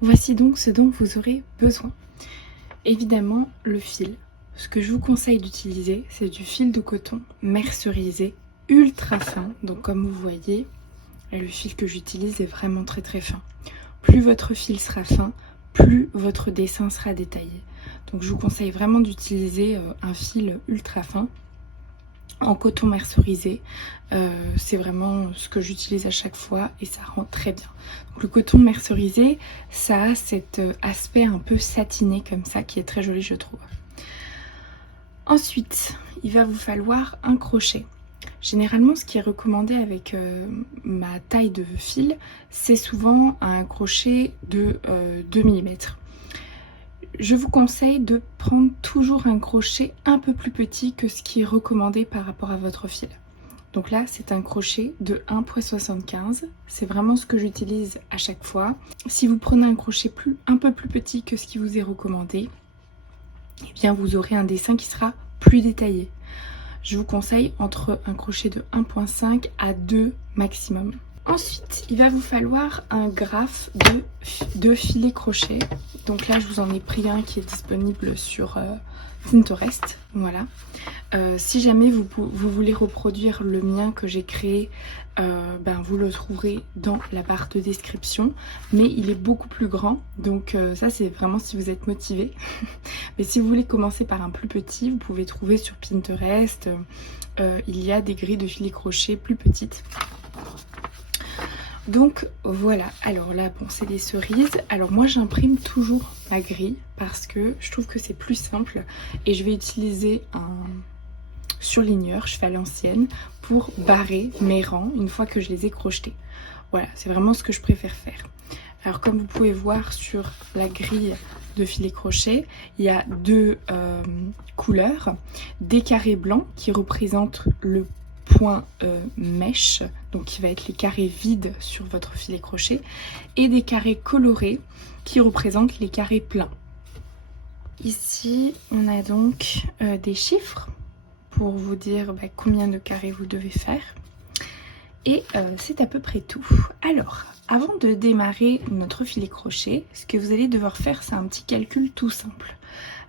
Voici donc ce dont vous aurez besoin. Évidemment, le fil. Ce que je vous conseille d'utiliser, c'est du fil de coton mercerisé ultra fin. Donc comme vous voyez, le fil que j'utilise est vraiment très très fin. Plus votre fil sera fin, plus votre dessin sera détaillé. Donc je vous conseille vraiment d'utiliser un fil ultra fin en coton mercerisé. C'est vraiment ce que j'utilise à chaque fois et ça rend très bien. Donc, le coton mercerisé, ça a cet aspect un peu satiné comme ça qui est très joli, je trouve. Ensuite, il va vous falloir un crochet. Généralement, ce qui est recommandé avec ma taille de fil, c'est souvent un crochet de 2 mm. Je vous conseille de prendre toujours un crochet un peu plus petit que ce qui est recommandé par rapport à votre fil. Donc là, c'est un crochet de 1,75 m. C'est vraiment ce que j'utilise à chaque fois. Si vous prenez un crochet un peu plus petit que ce qui vous est recommandé, eh bien vous aurez un dessin qui sera plus détaillé. Je vous conseille entre un crochet de 1,5 à 2 maximum. Ensuite, il va vous falloir un graphe de filet crochet. Donc là, je vous en ai pris un qui est disponible sur Pinterest. Voilà. Si jamais vous voulez reproduire le mien que j'ai créé, vous le trouverez dans la barre de description. Mais il est beaucoup plus grand. Donc ça, c'est vraiment si vous êtes motivé. Mais si vous voulez commencer par un plus petit, vous pouvez trouver sur Pinterest. Il y a des grilles de filet crochet plus petites. Donc voilà, alors là bon c'est des cerises. Alors moi j'imprime toujours ma grille parce que je trouve que c'est plus simple et je vais utiliser un surligneur, je fais à l'ancienne, pour barrer mes rangs une fois que je les ai crochetés. Voilà, c'est vraiment ce que je préfère faire. Alors comme vous pouvez voir sur la grille de filet crochet, il y a deux couleurs, des carrés blancs qui représentent le point mèche, donc qui va être les carrés vides sur votre filet crochet, et des carrés colorés qui représentent les carrés pleins. Ici, on a donc des chiffres pour vous dire combien de carrés vous devez faire. Et c'est à peu près tout. Alors, avant de démarrer notre filet crochet, ce que vous allez devoir faire, c'est un petit calcul tout simple.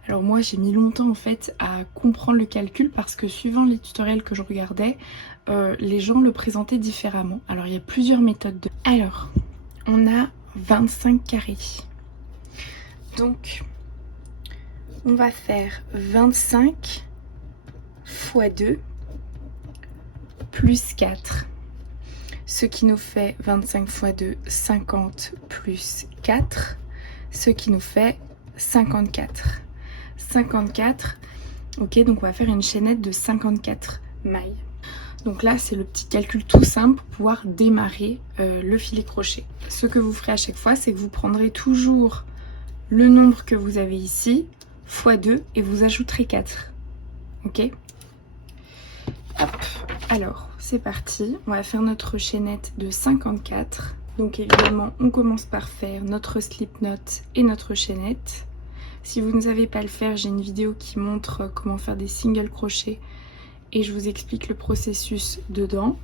Alors moi j'ai mis longtemps en fait à comprendre le calcul parce que suivant les tutoriels que je regardais, les gens le présentaient différemment. Alors il y a plusieurs méthodes de... Alors, on a 25 carrés. Donc, on va faire 25 x 2 plus 4. Ce qui nous fait 25 x 2, 50 plus 4. Ce qui nous fait 54. 54, ok, donc on va faire une chaînette de 54 mailles. Donc là c'est le petit calcul tout simple pour pouvoir démarrer le filet crochet. Ce que vous ferez à chaque fois, c'est que vous prendrez toujours le nombre que vous avez ici x 2 et vous ajouterez 4, ok. Hop, alors c'est parti, on va faire notre chaînette de 54. Donc évidemment on commence par faire notre slip knot et notre chaînette. Si vous ne savez pas le faire, j'ai une vidéo qui montre comment faire des single crochets et je vous explique le processus dedans.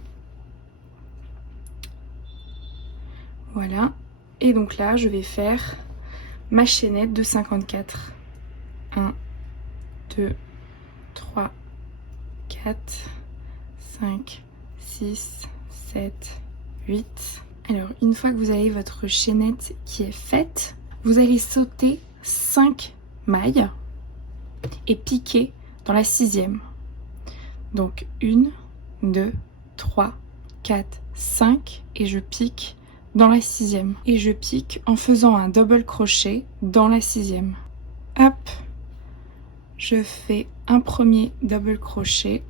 Voilà. Et donc là, je vais faire ma chaînette de 54. 1, 2, 3, 4, 5, 6, 7, 8. Alors, une fois que vous avez votre chaînette qui est faite, vous allez sauter 5 mailles et piquer dans la 6e. Donc 1, 2, 3, 4, 5 et je pique dans la 6e. Et je pique en faisant un double crochet dans la 6e. Hop, je fais un premier double crochet.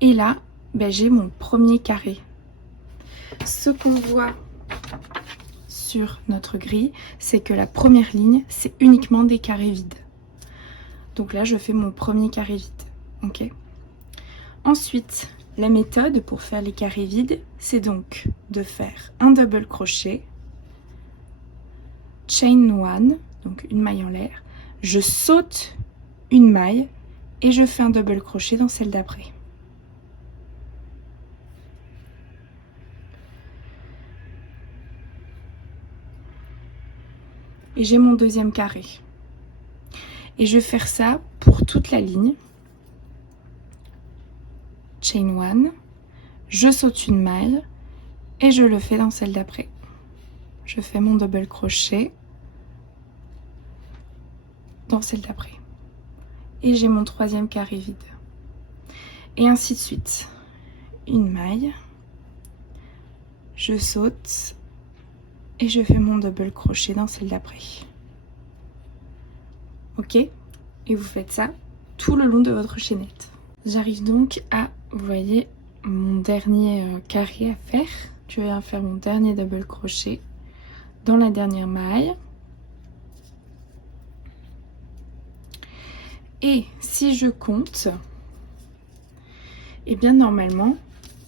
Et là, j'ai mon premier carré. Ce qu'on voit sur notre grille, c'est que la première ligne, c'est uniquement des carrés vides. Donc là, je fais mon premier carré vide, ok. Ensuite, la méthode pour faire les carrés vides, c'est donc de faire un double crochet, chain one, donc une maille en l'air, je saute une maille et je fais un double crochet dans celle d'après. et j'ai mon deuxième carré. Et je vais faire ça pour toute la ligne. Chain 1, je saute une maille et je le fais dans celle d'après. Je fais mon double crochet dans celle d'après. Et j'ai mon troisième carré vide. Et ainsi de suite. Une maille, je saute et je fais mon double crochet dans celle d'après. Ok? Et vous faites ça tout le long de votre chaînette. J'arrive donc à, vous voyez, mon dernier carré à faire. Je vais faire mon dernier double crochet dans la dernière maille. Et si je compte, et bien normalement,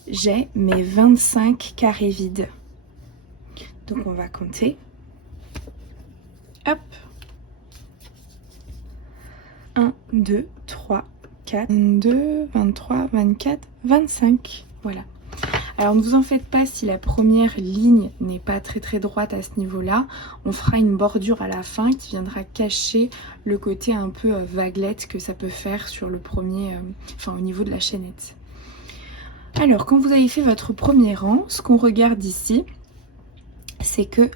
j'ai mes 25 carrés vides. Donc on va compter. Hop. 1, 2, 3, 4, 2, 23, 24, 25. Voilà. Alors ne vous en faites pas si la première ligne n'est pas très droite à ce niveau-là. On fera une bordure à la fin qui viendra cacher le côté un peu vaguelette que ça peut faire sur le premier, au niveau de la chaînette. Alors quand vous avez fait votre premier rang, ce qu'on regarde ici, c'est que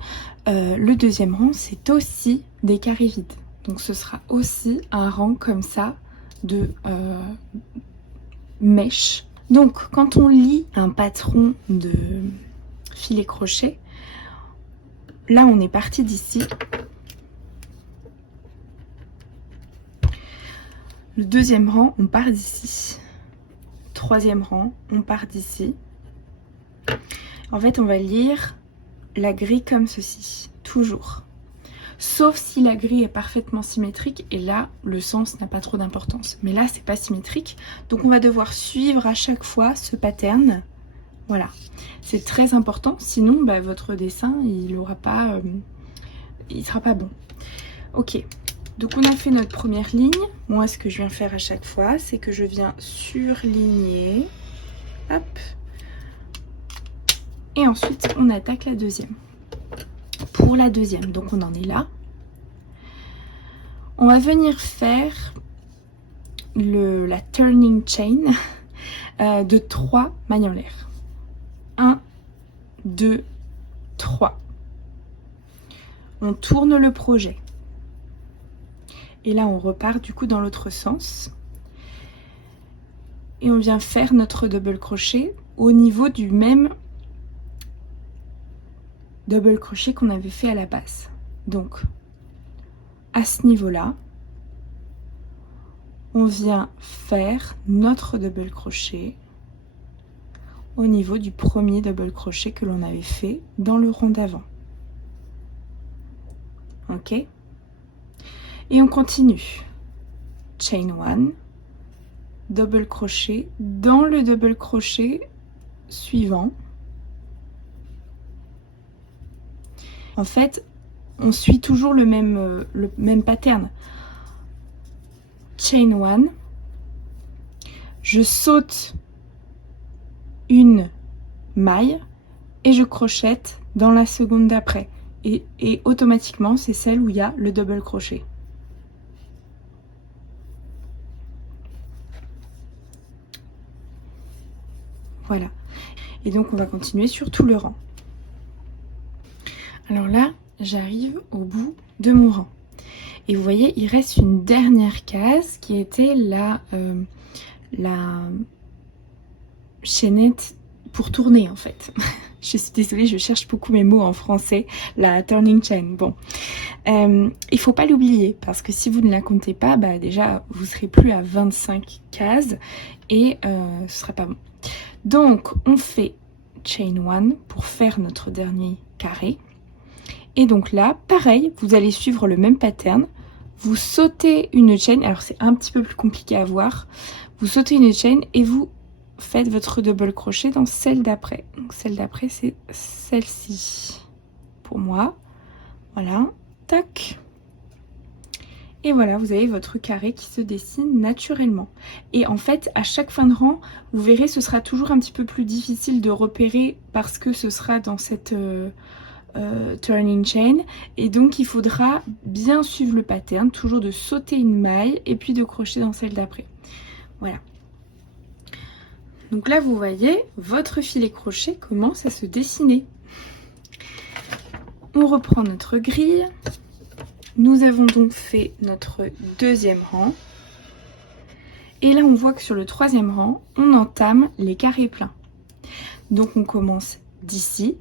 le deuxième rang, c'est aussi des carrés vides. Donc ce sera aussi un rang comme ça de mèches. Donc quand on lit un patron de filet crochet, là on est parti d'ici. Le deuxième rang, on part d'ici. Troisième rang, on part d'ici. En fait, on va lire la grille comme ceci, toujours. Sauf si la grille est parfaitement symétrique et là le sens n'a pas trop d'importance. Mais là c'est pas symétrique, donc on va devoir suivre à chaque fois ce pattern. Voilà, c'est très important, sinon votre dessin il sera pas bon. Ok, donc on a fait notre première ligne. Moi ce que je viens faire à chaque fois, c'est que je viens surligner, hop, et ensuite on attaque la deuxième. Pour la deuxième, donc on en est là. On va venir faire la turning chain de 3 mailles en l'air. 1, 2, 3. On tourne le projet. Et là on repart du coup dans l'autre sens. Et on vient faire notre double crochet au niveau du même double crochet qu'on avait fait à la base. Donc à ce niveau là on vient faire notre double crochet au niveau du premier double crochet que l'on avait fait dans le rang d'avant. Ok, et on continue. Chain 1, double crochet dans le double crochet suivant. En fait, on suit toujours le même pattern. Chain 1, je saute une maille et je crochette dans la seconde d'après. Et automatiquement, c'est celle où il y a le double crochet. Voilà. Et donc, on va continuer sur tout le rang. Alors là, j'arrive au bout de mon rang. Et vous voyez, il reste une dernière case qui était la chaînette pour tourner en fait. Je suis désolée, je cherche beaucoup mes mots en français. La turning chain. Bon, il faut pas l'oublier parce que si vous ne la comptez pas, déjà vous serez plus à 25 cases et ce serait pas bon. Donc on fait chain 1 pour faire notre dernier carré. Et donc là, pareil, vous allez suivre le même pattern. Vous sautez une chaîne, alors c'est un petit peu plus compliqué à voir. Vous sautez une chaîne et vous faites votre double crochet dans celle d'après. Donc celle d'après, c'est celle-ci. Pour moi, voilà, tac. Et voilà, vous avez votre carré qui se dessine naturellement. Et en fait, à chaque fin de rang, vous verrez, ce sera toujours un petit peu plus difficile de repérer parce que ce sera dans cette turning chain, et donc il faudra bien suivre le pattern, toujours de sauter une maille et puis de crocheter dans celle d'après. Voilà. Donc là vous voyez, votre filet crochet commence à se dessiner. On reprend notre grille. Nous avons donc fait notre deuxième rang. Et là on voit que sur le troisième rang, on entame les carrés pleins. Donc on commence d'ici.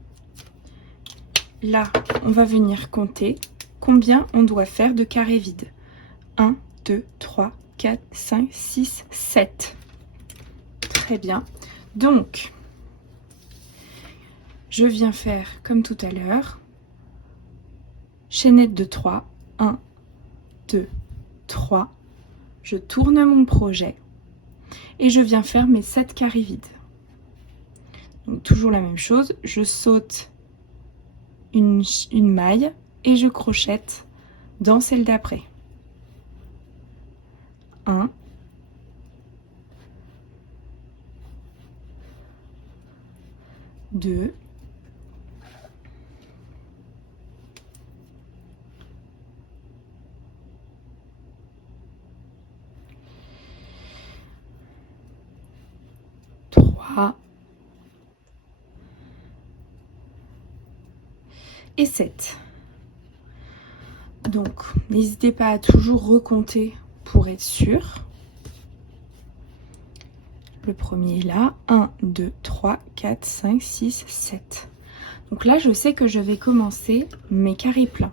Là, on va venir compter combien on doit faire de carrés vides. 1, 2, 3, 4, 5, 6, 7. Très bien. Donc, je viens faire comme tout à l'heure. Chaînette de 3. 1, 2, 3. Je tourne mon projet. Et je viens faire mes 7 carrés vides. Donc, toujours la même chose. Je saute une maille et je crochette dans celle d'après. 1, 2, 3 et 7. Donc, n'hésitez pas à toujours recompter pour être sûr. Le premier est là. 1, 2, 3, 4, 5, 6, 7. Donc là, je sais que je vais commencer mes carrés pleins.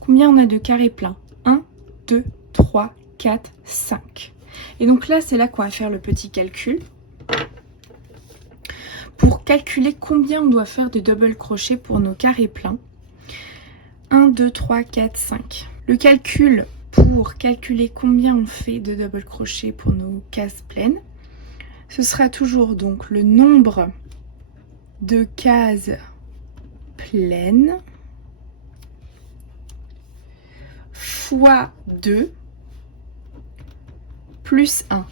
Combien on a de carrés pleins? 1, 2, 3, 4, 5. Et donc là, c'est là qu'on va faire le petit calcul. Pour calculer combien on doit faire de double crochet pour nos carrés pleins. 1, 2, 3, 4, 5. Le calcul pour calculer combien on fait de double crochet pour nos cases pleines, ce sera toujours donc le nombre de cases pleines fois 2 plus 1.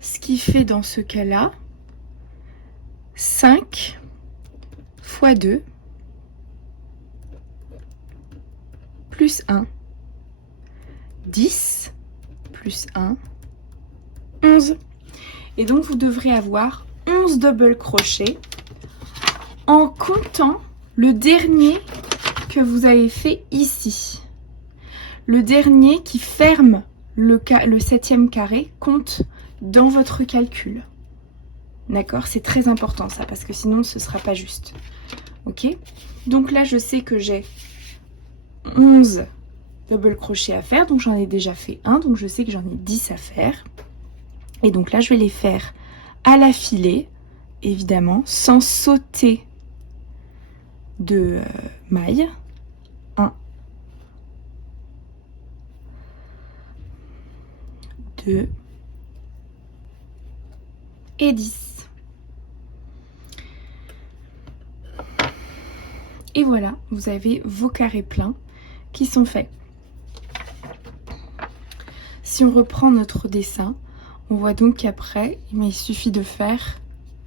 Ce qui fait dans ce cas-là 5 fois 2 plus 1, 10 plus 1, 11. Et donc vous devrez avoir 11 double crochets en comptant le dernier que vous avez fait ici. Le dernier qui ferme le 7e carré compte dans votre calcul. D'accord? C'est très important ça, parce que sinon ce ne sera pas juste. Ok? Donc là je sais que j'ai 11 double crochets à faire, donc j'en ai déjà fait un, donc je sais que j'en ai 10 à faire. Et donc là je vais les faire à la filée, évidemment, sans sauter de mailles. 1, 2 et 10. Et voilà, vous avez vos carrés pleins qui sont faits. Si on reprend notre dessin, on voit donc qu'après, il suffit de faire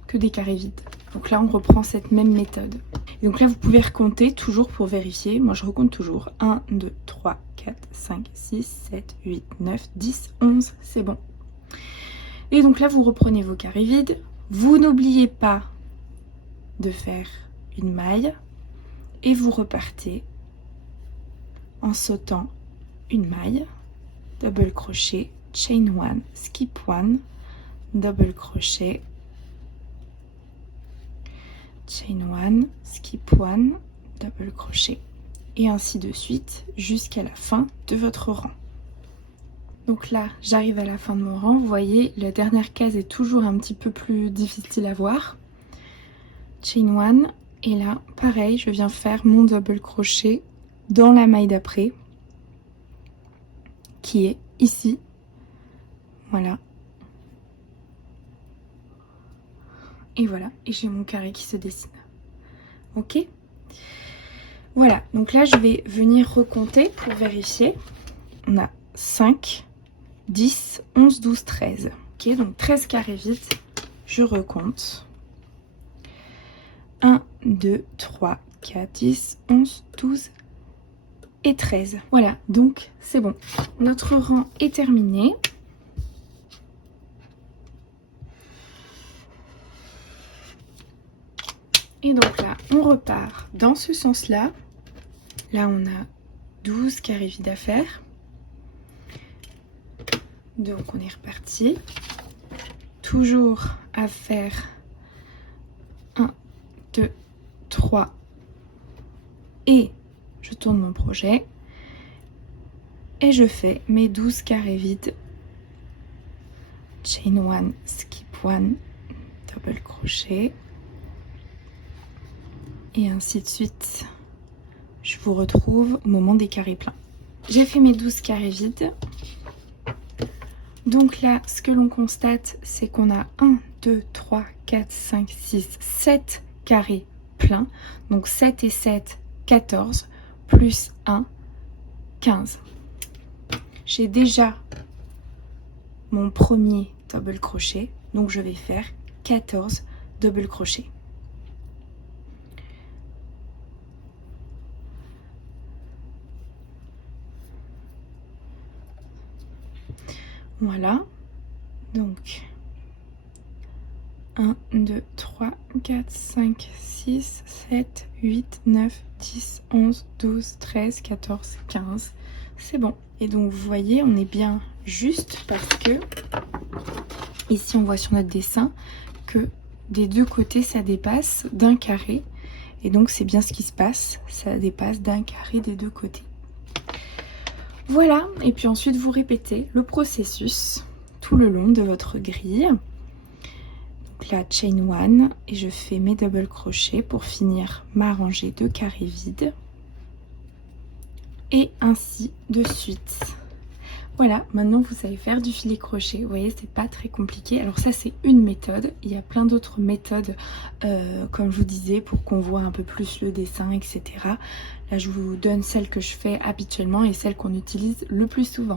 que des carrés vides. Donc là, on reprend cette même méthode. Et donc là, vous pouvez recompter toujours pour vérifier. Moi, je recompte toujours. 1, 2, 3, 4, 5, 6, 7, 8, 9, 10, 11. C'est bon. Et donc là, vous reprenez vos carrés vides. Vous n'oubliez pas de faire une maille. Et vous repartez en sautant une maille, double crochet, chain 1, skip 1, double crochet, chain 1, skip 1, double crochet, et ainsi de suite jusqu'à la fin de votre rang. Donc là, j'arrive à la fin de mon rang. Vous voyez, la dernière case est toujours un petit peu plus difficile à voir. Chain 1. Et là, pareil, je viens faire mon double crochet dans la maille d'après, qui est ici. Voilà. Et voilà, et j'ai mon carré qui se dessine. Ok? Voilà, donc là, je vais venir recompter pour vérifier. On a 5, 10, 11, 12, 13. Ok, donc 13 carrés vides. Je recompte. 1, 1, 2, 3, 4, 10, 11, 12 et 13. Voilà, donc c'est bon. Notre rang est terminé. Et donc là, on repart dans ce sens-là. Là, on a 12 carrés vides à faire. Donc, on est reparti. Toujours à faire 1, 2, 3. Et je tourne mon projet. Et je fais mes 12 carrés vides. Chain 1, skip 1, double crochet. Et ainsi de suite. Je vous retrouve au moment des carrés pleins. J'ai fait mes 12 carrés vides. Donc là, ce que l'on constate, c'est qu'on a 1, 2, 3, 4, 5, 6, 7 carrés pleins. Donc 7 et 7, 14, plus 1, 15. J'ai déjà mon premier double crochet, donc je vais faire 14 double crochets. Voilà, donc 1, 2, 3, 4, 5, 6, 7, 8, 9, 10, 11, 12, 13, 14, 15. C'est bon. Et donc vous voyez, on est bien juste parce que ici on voit sur notre dessin que des deux côtés ça dépasse d'un carré. Et donc c'est bien ce qui se passe, ça dépasse d'un carré des deux côtés. Voilà, et puis ensuite vous répétez le processus tout le long de votre grille. Donc là, chain 1, et je fais mes double crochets pour finir ma rangée de carrés vides. Et ainsi de suite. Voilà, maintenant vous savez faire du filet crochet. Vous voyez, c'est pas très compliqué. Alors ça, c'est une méthode. Il y a plein d'autres méthodes, comme je vous disais, pour qu'on voit un peu plus le dessin, etc. Là, je vous donne celle que je fais habituellement et celle qu'on utilise le plus souvent.